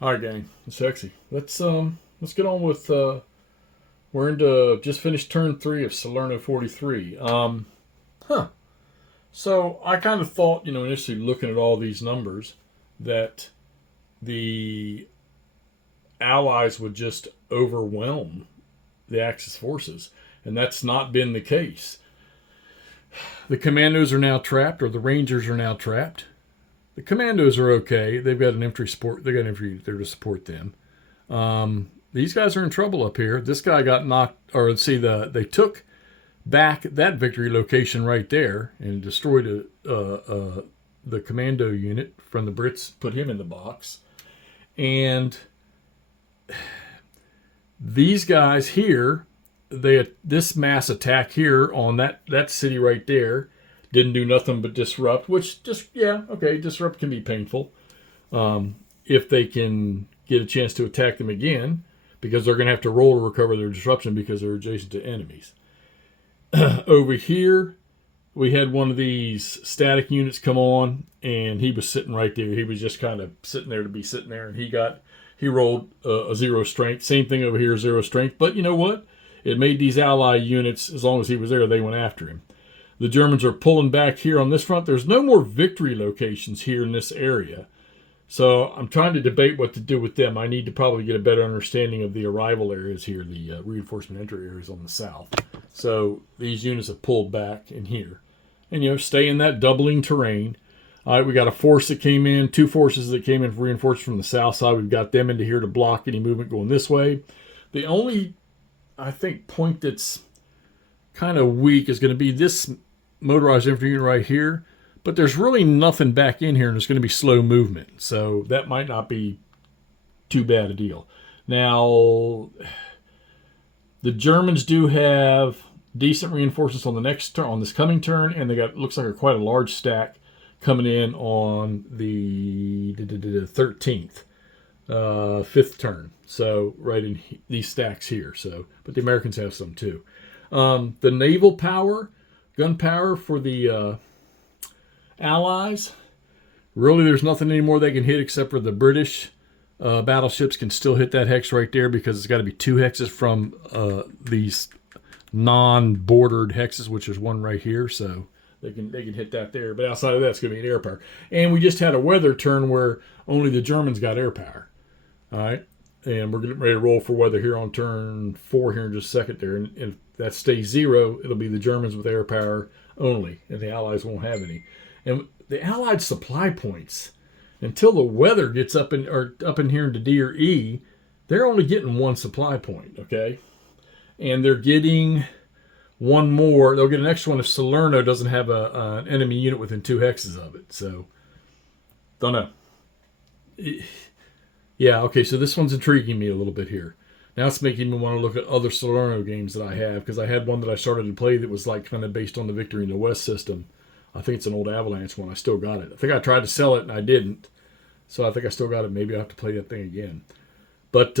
All right, gang. Sexy. Let's get on with we're into just finished turn 3 of Salerno 43. Huh. So I kind of thought, initially looking at all these numbers, that the Allies would just overwhelm the Axis forces, and that's not been the case. The commandos are now trapped, or the Rangers are now trapped. The commandos are okay. They've got an infantry support. They got an infantry there to support them. These guys are in trouble up here. This guy got knocked, or let's see, they took back that victory location right there and destroyed the commando unit from the Brits. Put him in the box, and these guys here, this mass attack here on that city right there didn't do nothing but disrupt. Which just disrupt can be painful if they can get a chance to attack them again, because they're going to have to roll to recover their disruption because they're adjacent to enemies. Over here, we had one of these static units come on, and he was sitting right there. He was just kind of sitting there to be sitting there, and he rolled a 0 strength. Same thing over here, 0 strength. But you know what? It made these ally units, as long as he was there, they went after him. The Germans are pulling back here on this front. There's no more victory locations here in this area. So I'm trying to debate what to do with them. I need to probably get a better understanding of the arrival areas here, the reinforcement entry areas on the south. So these units have pulled back in here. And, stay in that doubling terrain. All right, we got a force that came in, 2 forces that came in for reinforcements from the south side. We've got them into here to block any movement going this way. The only, I think, point that's kind of weak is going to be this motorized infantry unit right here. But there's really nothing back in here, and there's going to be slow movement. So that might not be too bad a deal. Now, the Germans do have decent reinforcements on the next turn, on this coming turn, and they got, looks like, quite a large stack coming in on the 13th, 5th turn. So right in these stacks here. So, but the Americans have some too. The naval power, gun power for the Allies, really there's nothing anymore they can hit except for the British battleships can still hit that hex right there, because it's got to be 2 hexes from these non-bordered hexes, which is one right here. So they can hit that there. But outside of that, it's going to be an air power. And we just had a weather turn where only the Germans got air power. All right, and we're getting ready to roll for weather here on turn 4 here in just a second there. And if that stays 0, it'll be the Germans with air power only, and the Allies won't have any. And the Allied supply points, until the weather gets up in here into D or E, they're only getting 1 supply point, okay? And they're getting 1 more. They'll get an extra one if Salerno doesn't have an enemy unit within 2 hexes of it. So, don't know. Yeah, okay, so this one's intriguing me a little bit here. Now it's making me want to look at other Salerno games that I have, because I had one that I started to play that was like kind of based on the Victory in the West system. I think it's an old Avalanche one. I still got it. I think I tried to sell it and I didn't. So I think I still got it. Maybe I'll have to play that thing again. But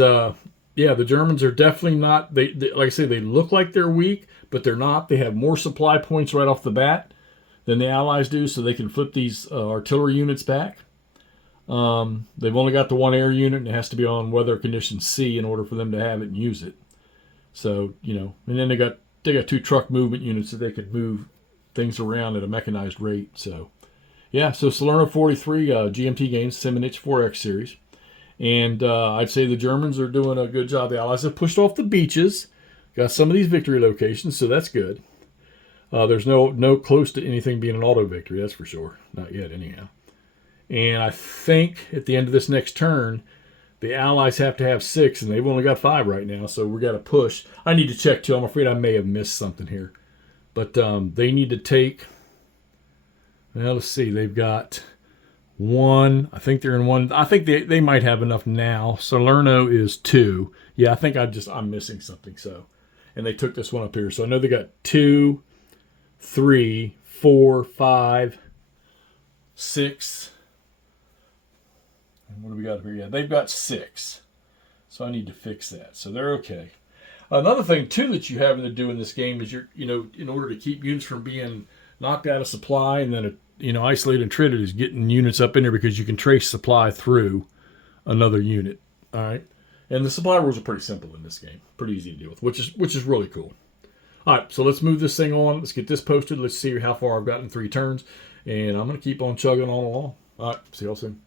yeah, the Germans are definitely not. They like I say, they look like they're weak, but they're not. They have more supply points right off the bat than the Allies do, so they can flip these artillery units back. They've only got the 1 air unit, and it has to be on weather condition C in order for them to have it and use it. So and then they got 2 truck movement units that they could move things around at a mechanized rate. So yeah, so Salerno 43, GMT Games, Simonitch 4X series. And I'd say the Germans are doing a good job. The Allies have pushed off the beaches, got some of these victory locations, so that's good. There's no close to anything being an auto victory, that's for sure. Not yet, anyhow. And I think at the end of this next turn, the Allies have to have 6, and they've only got 5 right now, so we got to push. I need to check, too. I'm afraid I may have missed something here. But they need to take, well, let's see, they've got 1. I think they're in 1. I think they might have enough now. Salerno is 2. Yeah, I think I'm missing something. So, and they took this one up here. So I know they got 2, 3, 4, 5, 6. And what do we got here? Yeah, they've got 6. So I need to fix that. So they're okay. Another thing, too, that you having to do in this game is in order to keep units from being knocked out of supply and then, isolated and treated, is getting units up in there, because you can trace supply through another unit. All right, and the supply rules are pretty simple in this game, pretty easy to deal with, which is really cool. All right, so let's move this thing on. Let's get this posted. Let's see how far I've gotten in 3 turns, and I'm gonna keep on chugging on along. All right, see y'all soon.